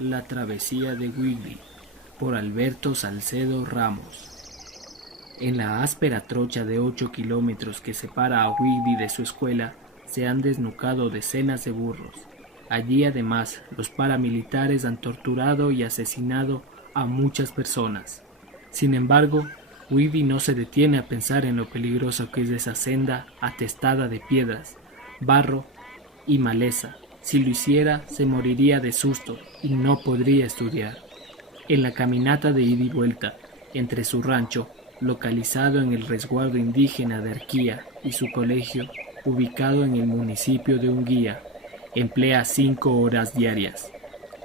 La travesía de Whigby, por Alberto Salcedo Ramos. En la áspera trocha de 8 kilómetros que separa a Whigby de su escuela, se han desnucado decenas de burros. Allí además los paramilitares han torturado y asesinado a muchas personas. Sin embargo, Whigby no se detiene a pensar en lo peligroso que es esa senda atestada de piedras, barro y maleza. Si lo hiciera, se moriría de susto y no podría estudiar. En la caminata de ida y vuelta entre su rancho, localizado en el resguardo indígena de Arquía, y su colegio, ubicado en el municipio de Unguía, emplea 5 horas diarias.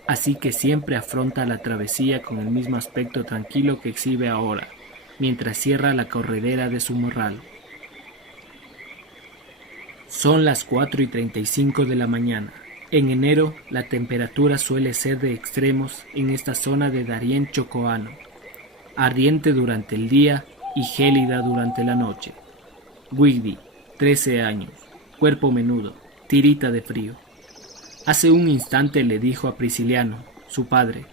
Así que siempre afronta la travesía con el mismo aspecto tranquilo que exhibe ahora, mientras cierra la corredera de su morral. Son las 4:35 de la mañana. En enero, la temperatura suele ser de extremos en esta zona de Darién chocoano, ardiente durante el día y gélida durante la noche. Whigby, 13 años, cuerpo menudo, tirita de frío. Hace un instante le dijo a Prisciliano, su padre,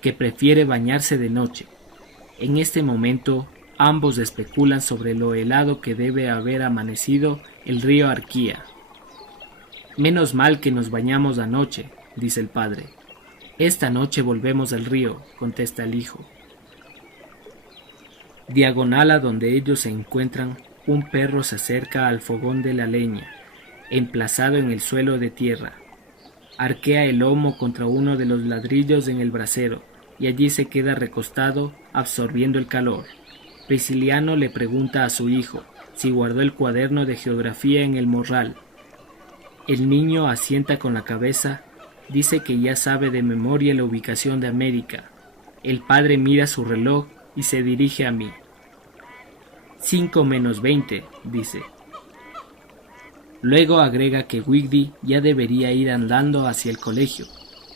que prefiere bañarse de noche. En este momento, ambos especulan sobre lo helado que debe haber amanecido el río Arquía. Menos mal que nos bañamos anoche, dice el padre. Esta noche volvemos al río, contesta el hijo. Diagonal a donde ellos se encuentran, un perro se acerca al fogón de la leña, emplazado en el suelo de tierra. Arquea el lomo contra uno de los ladrillos en el brasero, y allí se queda recostado, absorbiendo el calor. Prisciliano le pregunta a su hijo si guardó el cuaderno de geografía en el morral. El niño asienta con la cabeza, dice que ya sabe de memoria la ubicación de América. El padre mira su reloj y se dirige a mí. 5 menos 20, dice. Luego agrega que Whigby ya debería ir andando hacia el colegio.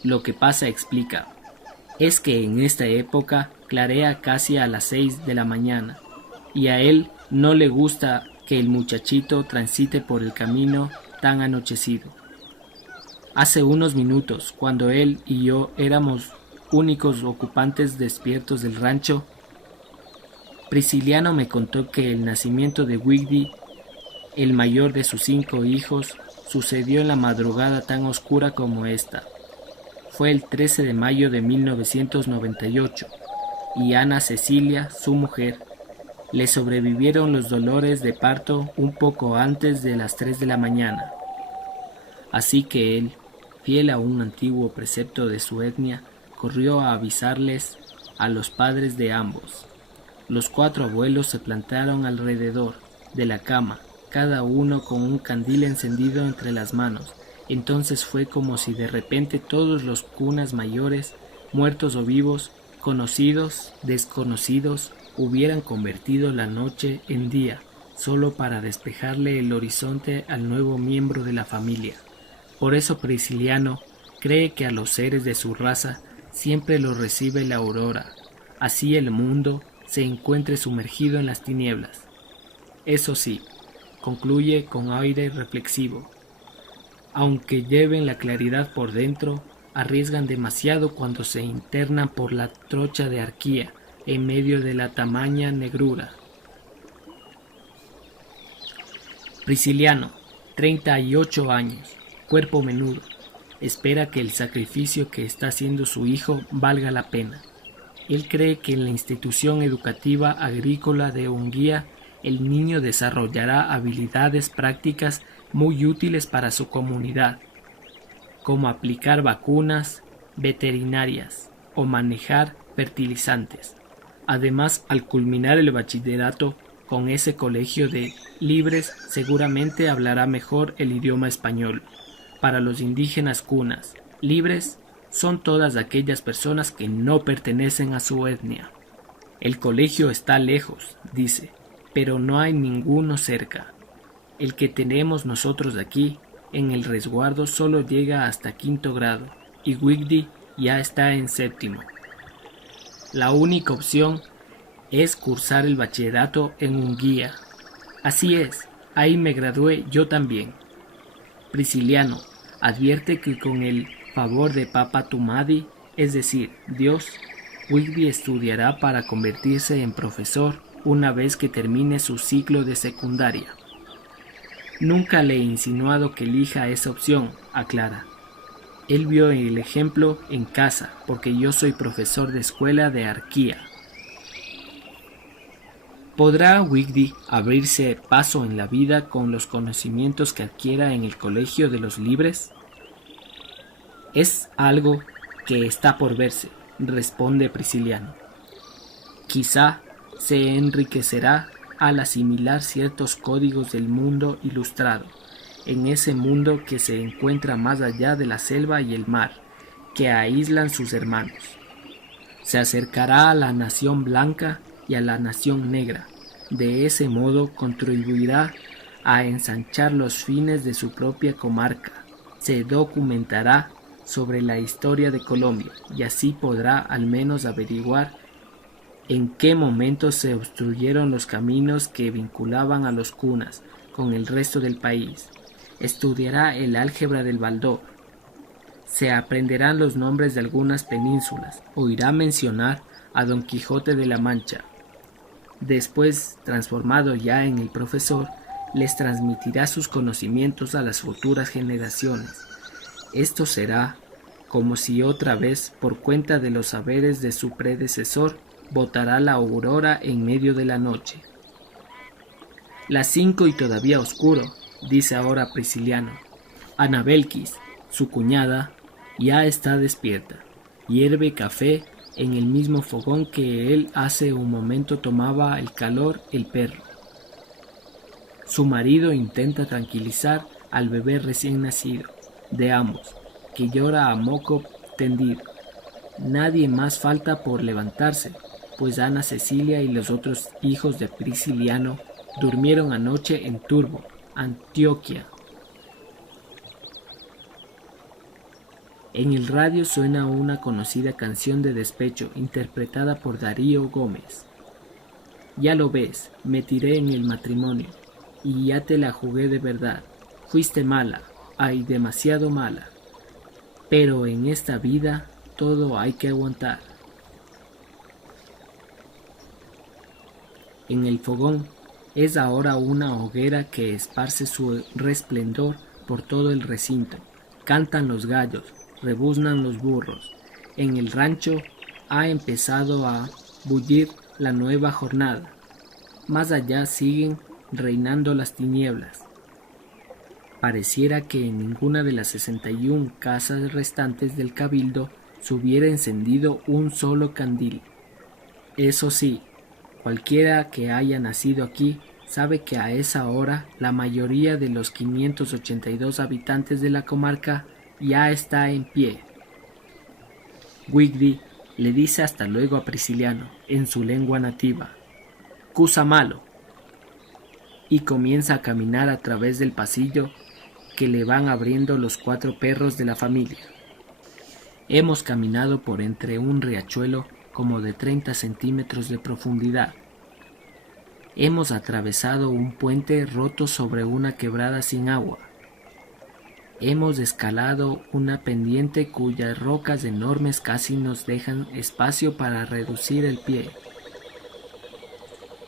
Lo que pasa, explica, es que en esta época clarea casi a las 6 de la mañana, y a él no le gusta que el muchachito transite por el camino tan anochecido. Hace unos minutos, cuando él y yo éramos únicos ocupantes despiertos del rancho, Prisciliano me contó que el nacimiento de Whigby, el mayor de sus 5 hijos, sucedió en la madrugada tan oscura como esta. Fue el 13 de mayo de 1998, y Ana Cecilia, su mujer, le sobrevivieron los dolores de parto un poco antes de las 3 de la mañana. Así que él, fiel a un antiguo precepto de su etnia, corrió a avisarles a los padres de ambos. Los 4 abuelos se plantaron alrededor de la cama, cada uno con un candil encendido entre las manos. Entonces fue como si de repente todos los cunas mayores, muertos o vivos, conocidos, desconocidos, hubieran convertido la noche en día, solo para despejarle el horizonte al nuevo miembro de la familia. Por eso Prisciliano cree que a los seres de su raza siempre los recibe la aurora, así el mundo se encuentre sumergido en las tinieblas. Eso sí, concluye con aire reflexivo, aunque lleven la claridad por dentro, arriesgan demasiado cuando se internan por la trocha de Arquía en medio de la tamaña negrura. Prisciliano, 38 años, cuerpo menudo, espera que el sacrificio que está haciendo su hijo valga la pena. Él cree que en la institución educativa agrícola de Unguía el niño desarrollará habilidades prácticas muy útiles para su comunidad, como aplicar vacunas veterinarias o manejar fertilizantes. Además, al culminar el bachillerato con ese colegio de libres, seguramente hablará mejor el idioma español. Para los indígenas cunas, libres son todas aquellas personas que no pertenecen a su etnia. El colegio está lejos, dice, pero no hay ninguno cerca. El que tenemos nosotros aquí, en el resguardo, solo llega hasta 5º grado, y Whigby ya está en 7º. La única opción es cursar el bachillerato en Unguía. Así es, ahí me gradué yo también. Prisciliano advierte que con el favor de Papa Tumadi es decir, Dios, Whitby estudiará para convertirse en profesor una vez que termine su ciclo de secundaria. Nunca le he insinuado que elija esa opción, aclara. Él vio el ejemplo en casa, porque yo soy profesor de escuela de arquía. ¿Podrá Whitby abrirse paso en la vida con los conocimientos que adquiera en el Colegio de los Libres? Es algo que está por verse, responde Prisciliano. Quizá se enriquecerá al asimilar ciertos códigos del mundo ilustrado, en ese mundo que se encuentra más allá de la selva y el mar, que aíslan sus hermanos. Se acercará a la nación blanca y a la nación negra. De ese modo contribuirá a ensanchar los fines de su propia comarca. Se documentará sobre la historia de Colombia y así podrá al menos averiguar en qué momento se obstruyeron los caminos que vinculaban a los cunas con el resto del país. Estudiará el álgebra del Baldor. Se aprenderán los nombres de algunas penínsulas. Oirá mencionar a Don Quijote de la Mancha. Después, transformado ya en el profesor, les transmitirá sus conocimientos a las futuras generaciones. Esto será como si otra vez, por cuenta de los saberes de su predecesor, botará la aurora en medio de la noche. Las 5 y todavía oscuro, dice ahora Prisciliano. Ana Belkis, su cuñada, ya está despierta. Hierve café en el mismo fogón que él hace un momento tomaba el calor el perro. Su marido intenta tranquilizar al bebé recién nacido de ambos, que llora a moco tendido. Nadie más falta por levantarse, pues Ana Cecilia y los otros hijos de Prisciliano durmieron anoche en Turbo, Antioquia. En el radio suena una conocida canción de despecho interpretada por Darío Gómez. Ya lo ves, me tiré en el matrimonio y ya te la jugué de verdad. Fuiste mala, ay, demasiado mala. Pero en esta vida todo hay que aguantar. En el fogón es ahora una hoguera que esparce su resplendor por todo el recinto. Cantan los gallos, rebuznan los burros. En el rancho ha empezado a bullir la nueva jornada. Más allá siguen reinando las tinieblas. Pareciera que en ninguna de las 61 casas restantes del cabildo se hubiera encendido un solo candil. Eso sí, cualquiera que haya nacido aquí sabe que a esa hora la mayoría de los 582 habitantes de la comarca ya está en pie. Whitby le dice hasta luego a Prisciliano en su lengua nativa, «Cusa malo», y comienza a caminar a través del pasillo que le van abriendo los 4 perros de la familia. Hemos caminado por entre un riachuelo como de 30 centímetros de profundidad. Hemos atravesado un puente roto sobre una quebrada sin agua. Hemos escalado una pendiente cuyas rocas enormes casi nos dejan espacio para reducir el pie.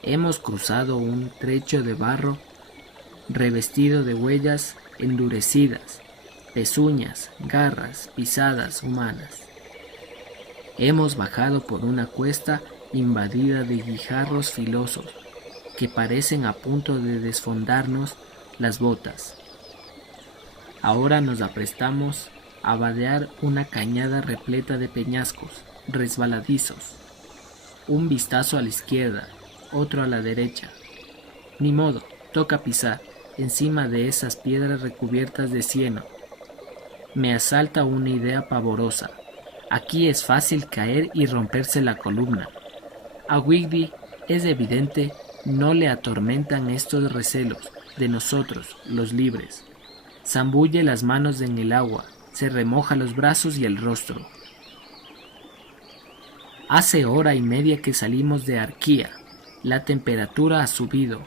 Hemos cruzado un trecho de barro revestido de huellas endurecidas, pezuñas, garras, pisadas humanas. Hemos bajado por una cuesta invadida de guijarros filosos que parecen a punto de desfondarnos las botas. Ahora nos aprestamos a vadear una cañada repleta de peñascos resbaladizos. Un vistazo a la izquierda, otro a la derecha. Ni modo, toca pisar encima de esas piedras recubiertas de cieno. Me asalta una idea pavorosa. Aquí es fácil caer y romperse la columna. A Whitby, es evidente, no le atormentan estos recelos de nosotros, los libres. Zambulle las manos en el agua, se remoja los brazos y el rostro. Hace hora y media que salimos de Arquía. La temperatura ha subido.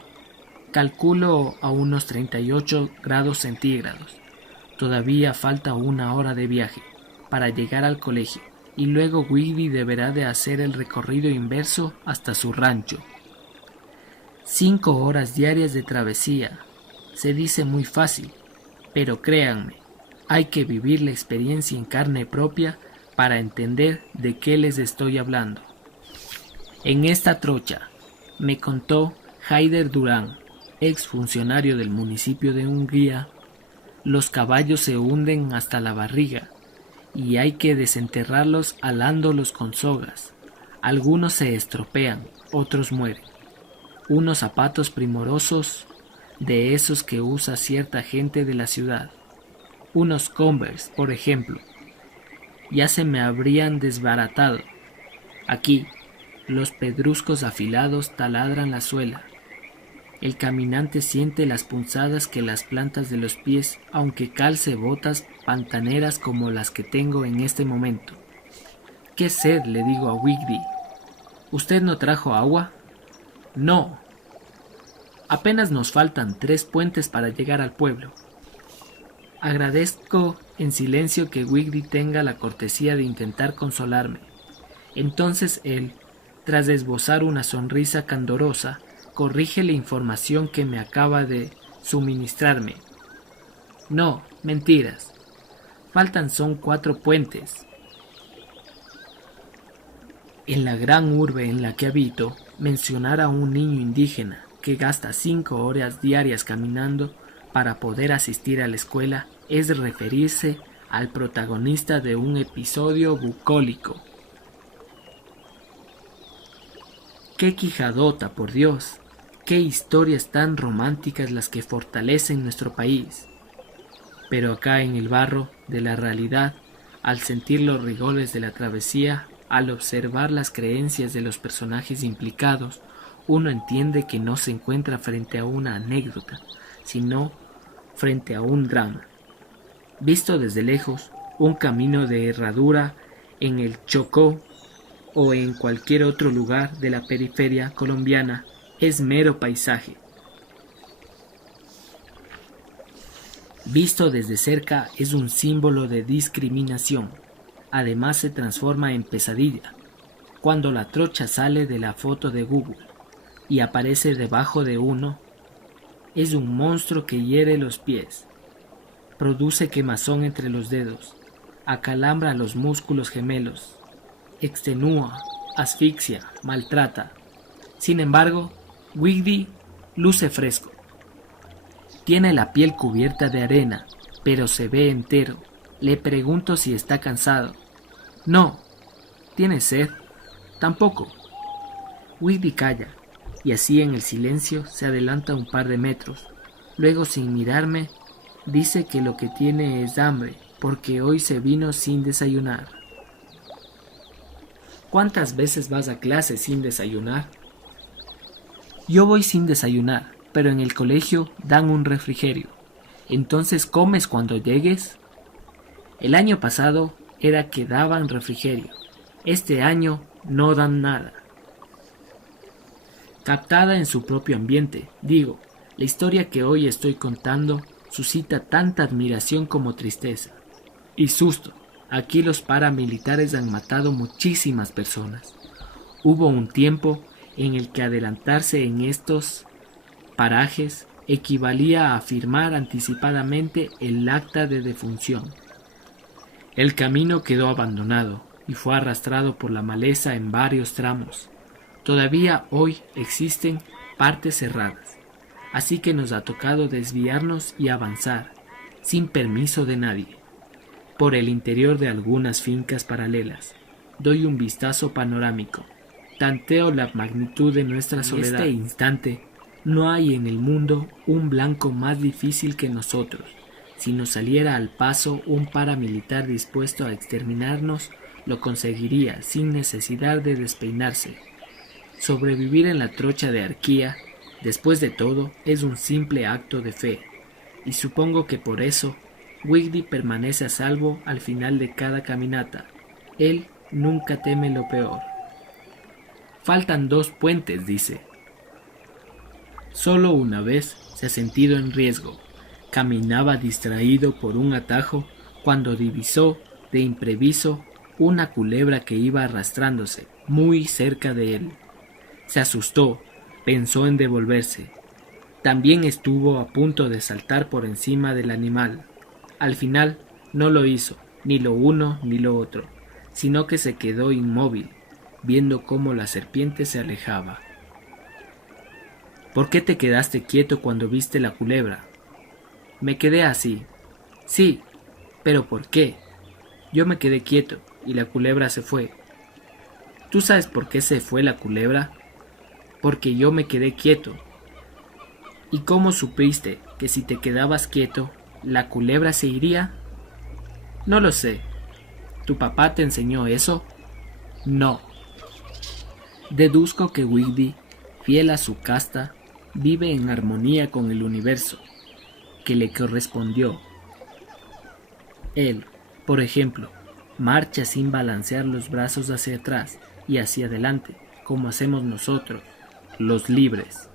Calculo a unos 38 grados centígrados. Todavía falta 1 hora de viaje para llegar al colegio. y luego Wigby deberá de hacer el recorrido inverso hasta su rancho. 5 horas diarias de travesía. Se dice muy fácil, pero créanme, hay que vivir la experiencia en carne propia para entender de qué les estoy hablando. En esta trocha, me contó Haider Durán, ex funcionario del municipio de Hungría, los caballos se hunden hasta la barriga y hay que desenterrarlos alándolos con sogas. Algunos se estropean, otros mueren. Unos zapatos primorosos de esos que usa cierta gente de la ciudad. Unos Converse, por ejemplo, ya se me habrían desbaratado. Aquí, los pedruscos afilados taladran la suela. El caminante siente las punzadas que las plantas de los pies, aunque calce botas pantaneras como las que tengo en este momento. «¿Qué sed?», le digo a Wigby. «¿Usted no trajo agua?». «No. Apenas nos faltan 3 puentes para llegar al pueblo». Agradezco en silencio que Wigby tenga la cortesía de intentar consolarme. Entonces él, tras esbozar una sonrisa candorosa, corrige la información que me acaba de suministrarme. «No, mentiras. Faltan son 4 puentes». En la gran urbe en la que habito, mencionar a un niño indígena que gasta 5 horas diarias caminando para poder asistir a la escuela es referirse al protagonista de un episodio bucólico. ¡Qué quijadota, por Dios! ¡Qué historias tan románticas las que fortalecen nuestro país! Pero acá en el barro de la realidad, al sentir los rigores de la travesía, al observar las creencias de los personajes implicados, uno entiende que no se encuentra frente a una anécdota, sino frente a un drama. Visto desde lejos, un camino de herradura en el Chocó o en cualquier otro lugar de la periferia colombiana es mero paisaje. Visto desde cerca es un símbolo de discriminación. Además se transforma en pesadilla cuando la trocha sale de la foto de Google y aparece debajo de uno. Es un monstruo que hiere los pies, produce quemazón entre los dedos, acalambra los músculos gemelos, extenúa, asfixia, maltrata. Sin embargo, Wigby luce fresco. Tiene la piel cubierta de arena, pero se ve entero. Le pregunto si está cansado. No. ¿Tiene sed? Tampoco. Wigby calla, y así en el silencio se adelanta un par de metros. Luego, sin mirarme, dice que lo que tiene es hambre, porque hoy se vino sin desayunar. ¿Cuántas veces vas a clase sin desayunar? Yo voy sin desayunar, pero en el colegio dan un refrigerio. ¿Entonces comes cuando llegues? El año pasado era que daban refrigerio. Este año no dan nada. Captada en su propio ambiente, digo, la historia que hoy estoy contando suscita tanta admiración como tristeza. Y susto, aquí los paramilitares han matado muchísimas personas. Hubo un tiempo en el que adelantarse en estos parajes equivalía a firmar anticipadamente el acta de defunción. El camino quedó abandonado y fue arrastrado por la maleza en varios tramos. Todavía hoy existen partes cerradas, así que nos ha tocado desviarnos y avanzar, sin permiso de nadie, por el interior de algunas fincas paralelas. Doy un vistazo panorámico, tanteo la magnitud de nuestra soledad. En este instante, no hay en el mundo un blanco más difícil que nosotros. Si nos saliera al paso un paramilitar dispuesto a exterminarnos, lo conseguiría sin necesidad de despeinarse. Sobrevivir en la trocha de Arquía, después de todo, es un simple acto de fe, y supongo que por eso Wigby permanece a salvo al final de cada caminata. Él nunca teme lo peor. Faltan 2 puentes, dice. Solo una vez se ha sentido en riesgo. Caminaba distraído por un atajo cuando divisó de impreviso una culebra que iba arrastrándose muy cerca de él. Se asustó, pensó en devolverse. También estuvo a punto de saltar por encima del animal. Al final no lo hizo, ni lo uno ni lo otro, sino que se quedó inmóvil, viendo cómo la serpiente se alejaba. ¿Por qué te quedaste quieto cuando viste la culebra? Me quedé así. Sí, pero ¿por qué? Yo me quedé quieto y la culebra se fue. ¿Tú sabes por qué se fue la culebra? Porque yo me quedé quieto. ¿Y cómo supiste que si te quedabas quieto, la culebra se iría? No lo sé. ¿Tu papá te enseñó eso? No. Deduzco que Wigby, fiel a su casta, vive en armonía con el universo, que le correspondió. Él, por ejemplo, marcha sin balancear los brazos hacia atrás y hacia adelante, como hacemos nosotros, los libres.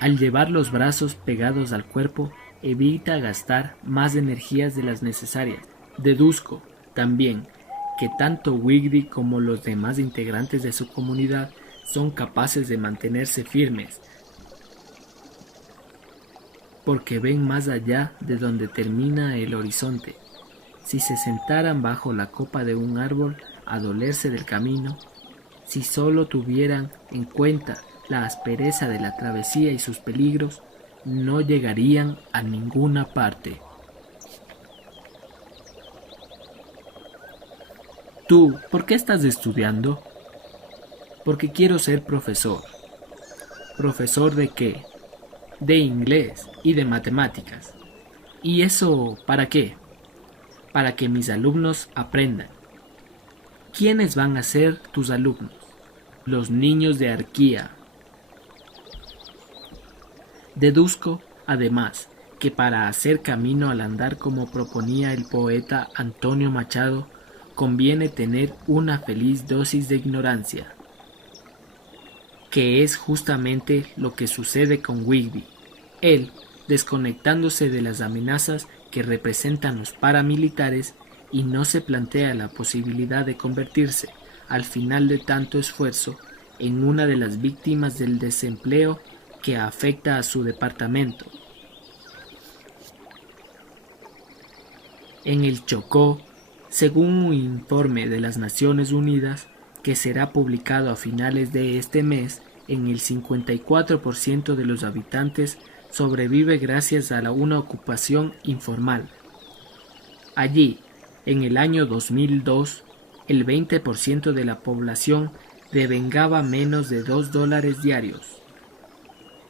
Al llevar los brazos pegados al cuerpo, evita gastar más energías de las necesarias. Deduzco, también, que tanto Wigby como los demás integrantes de su comunidad son capaces de mantenerse firmes, porque ven más allá de donde termina el horizonte. Si se sentaran bajo la copa de un árbol a dolerse del camino, si solo tuvieran en cuenta la aspereza de la travesía y sus peligros, no llegarían a ninguna parte. ¿Tú por qué estás estudiando? Porque quiero ser profesor. ¿Profesor de qué? De inglés y de matemáticas. ¿Y eso para qué? Para que mis alumnos aprendan. ¿Quiénes van a ser tus alumnos? Los niños de Arquía. Deduzco, además, que para hacer camino al andar como proponía el poeta Antonio Machado, conviene tener una feliz dosis de ignorancia, que es justamente lo que sucede con Wigby. Él, desconectándose de las amenazas que representan los paramilitares, y no se plantea la posibilidad de convertirse, al final de tanto esfuerzo, en una de las víctimas del desempleo que afecta a su departamento. En el Chocó, según un informe de las Naciones Unidas, que será publicado a finales de este mes, en el 54% de los habitantes sobrevive gracias a una ocupación informal. Allí, en el año 2002, el 20% de la población devengaba menos de $2 diarios.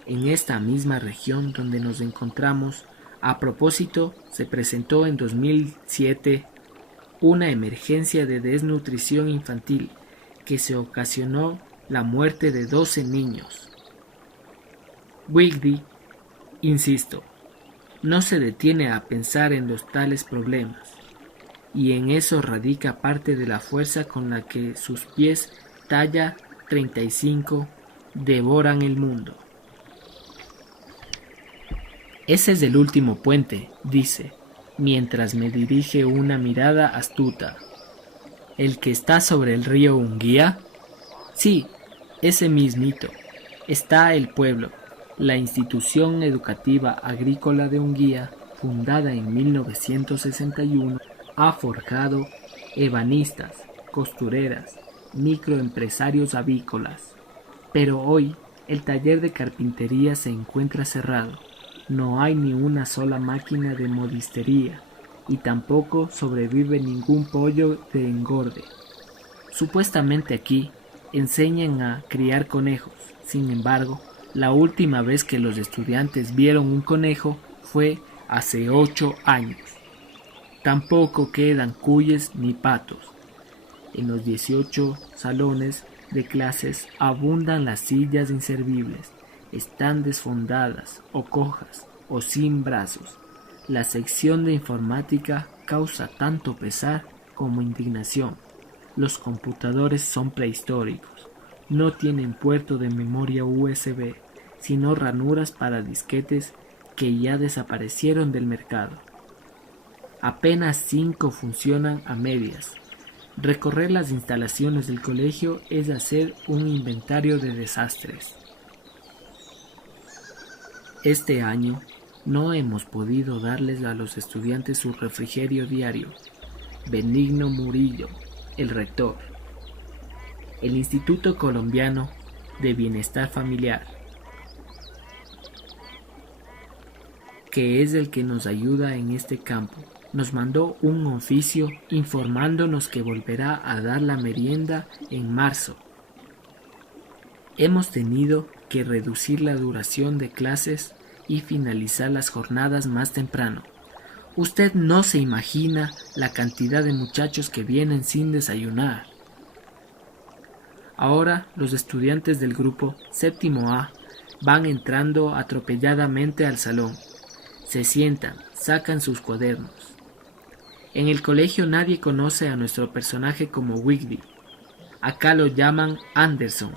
En esta misma región donde nos encontramos, a propósito, se presentó en 2007 una emergencia de desnutrición infantil que se ocasionó la muerte de 12 niños. Wigby, insisto, no se detiene a pensar en los tales problemas, y en eso radica parte de la fuerza con la que sus pies talla 35 devoran el mundo. Ese es el último puente, dice, mientras me dirige una mirada astuta. ¿El que está sobre el río Unguía? Sí, ese mismito. Está el pueblo, la institución educativa agrícola de Unguía, fundada en 1961, ha forjado ebanistas, costureras, microempresarios avícolas. Pero hoy el taller de carpintería se encuentra cerrado. No hay ni una sola máquina de modistería y tampoco sobrevive ningún pollo de engorde. Supuestamente aquí enseñan a criar conejos. Sin embargo, la última vez que los estudiantes vieron un conejo fue hace 8 años. Tampoco quedan cuyes ni patos. En los 18 salones de clases abundan las sillas inservibles. Están desfondadas o cojas o sin brazos. La sección de informática causa tanto pesar como indignación. Los computadores son prehistóricos. No tienen puerto de memoria USB, sino ranuras para disquetes que ya desaparecieron del mercado. Apenas 5 funcionan a medias. Recorrer las instalaciones del colegio es hacer un inventario de desastres. Este año no hemos podido darles a los estudiantes su refrigerio diario. Benigno Murillo, el rector. El Instituto Colombiano de Bienestar Familiar, que es el que nos ayuda en este campo, nos mandó un oficio informándonos que volverá a dar la merienda en marzo. Hemos tenido que reducir la duración de clases y finalizar las jornadas más temprano. Usted no se imagina la cantidad de muchachos que vienen sin desayunar. Ahora los estudiantes del grupo séptimo A van entrando atropelladamente al salón. Se sientan, sacan sus cuadernos. En el colegio nadie conoce a nuestro personaje como Wigby. Acá lo llaman Anderson,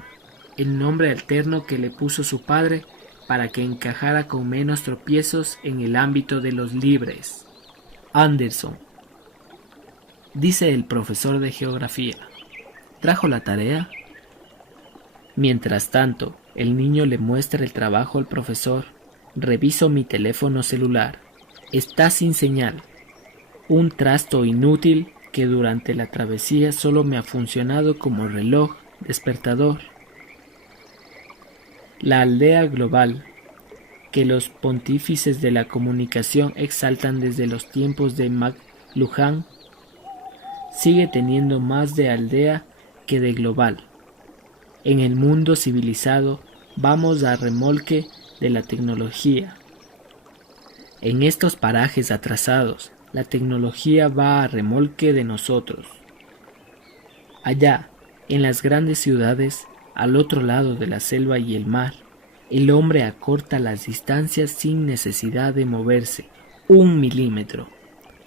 el nombre alterno que le puso su padre para que encajara con menos tropiezos en el ámbito de los libres. Anderson, dice el profesor de geografía. ¿Trajo la tarea? Mientras tanto, el niño le muestra el trabajo al profesor. Reviso mi teléfono celular. Está sin señal. Un trasto inútil que durante la travesía solo me ha funcionado como reloj despertador. La aldea global, que los pontífices de la comunicación exaltan desde los tiempos de McLuhan, sigue teniendo más de aldea que de global. En el mundo civilizado vamos a remolque de la tecnología. En estos parajes atrasados, la tecnología va a remolque de nosotros. Allá, en las grandes ciudades, al otro lado de la selva y el mar, el hombre acorta las distancias sin necesidad de moverse 1 milímetro.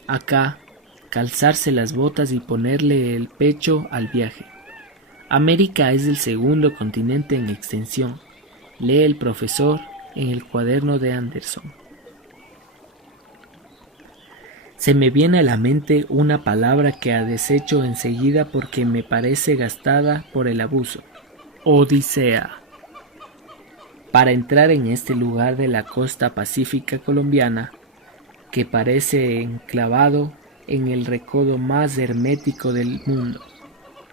Acá, calzarse las botas y ponerle el pecho al viaje. América es el segundo continente en extensión, lee el profesor en el cuaderno de Anderson. Se me viene a la mente una palabra que ha desecho enseguida porque me parece gastada por el abuso. Odisea. Para entrar en este lugar de la costa pacífica colombiana, que parece enclavado en el recodo más hermético del mundo,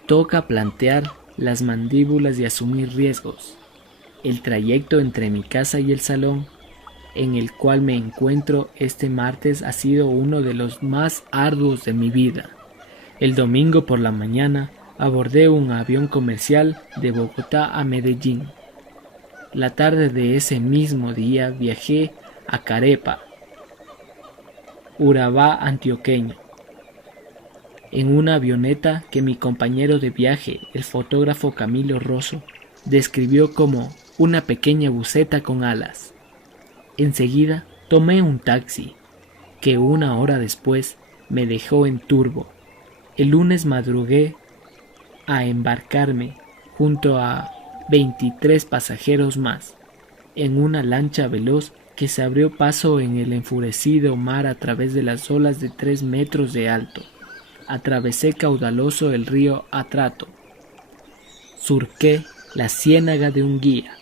toca plantear las mandíbulas y asumir riesgos. El trayecto entre mi casa y el salón, en el cual me encuentro este martes, ha sido uno de los más arduos de mi vida. El domingo por la mañana abordé un avión comercial de Bogotá a Medellín. La tarde de ese mismo día viajé a Carepa, Urabá antioqueño, en una avioneta que mi compañero de viaje, el fotógrafo Camilo Rosso, describió como una pequeña buseta con alas. Enseguida tomé un taxi, que 1 hora después me dejó en Turbo. El lunes madrugué a embarcarme junto a 23 pasajeros más, en una lancha veloz que se abrió paso en el enfurecido mar a través de las olas de 3 metros de alto. Atravesé caudaloso el río Atrato. Surqué la ciénaga de Unguía.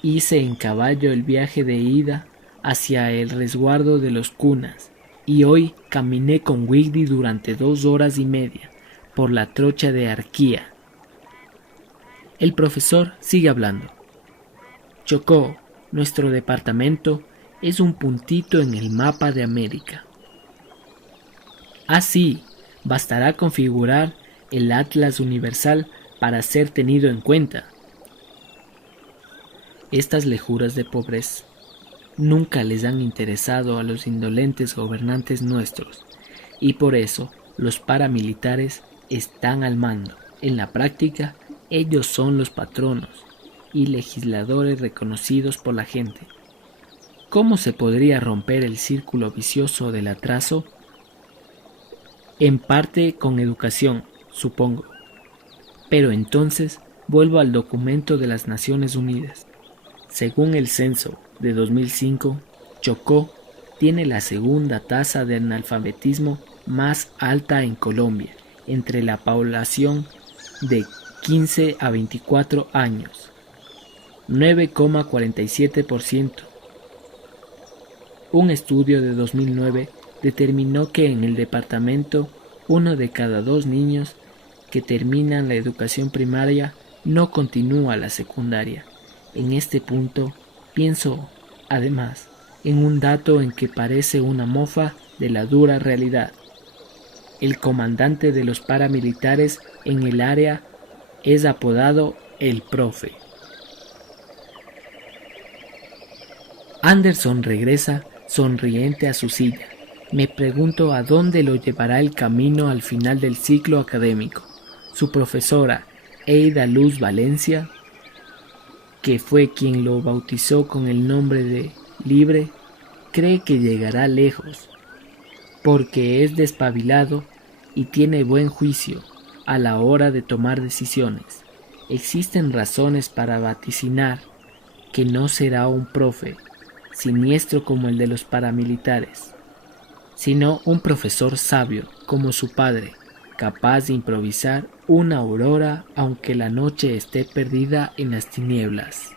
Hice en caballo el viaje de ida hacia el resguardo de los Cunas y hoy caminé con Wigby durante 2 horas y media por la trocha de Arquía. El profesor sigue hablando. Chocó, nuestro departamento, es un puntito en el mapa de América. Así, bastará configurar el Atlas Universal para ser tenido en cuenta. Estas lejuras de pobreza nunca les han interesado a los indolentes gobernantes nuestros, y por eso los paramilitares están al mando. En la práctica, ellos son los patronos y legisladores reconocidos por la gente. ¿Cómo se podría romper el círculo vicioso del atraso? En parte con educación, supongo. Pero entonces vuelvo al documento de las Naciones Unidas. Según el censo de 2005, Chocó tiene la segunda tasa de analfabetismo más alta en Colombia entre la población de 15 a 24 años, 9,47%. Un estudio de 2009 determinó que en el departamento 1 de cada 2 niños que terminan la educación primaria no continúa la secundaria. En este punto pienso, además, en un dato en que parece una mofa de la dura realidad. El comandante de los paramilitares en el área es apodado el Profe. Anderson regresa sonriente a su silla. Me pregunto a dónde lo llevará el camino al final del ciclo académico. Su profesora, Eida Luz Valencia, que fue quien lo bautizó con el nombre de Libre, cree que llegará lejos, porque es despabilado y tiene buen juicio a la hora de tomar decisiones. Existen razones para vaticinar que no será un profe siniestro como el de los paramilitares, sino un profesor sabio como su padre, capaz de improvisar una aurora aunque la noche esté perdida en las tinieblas.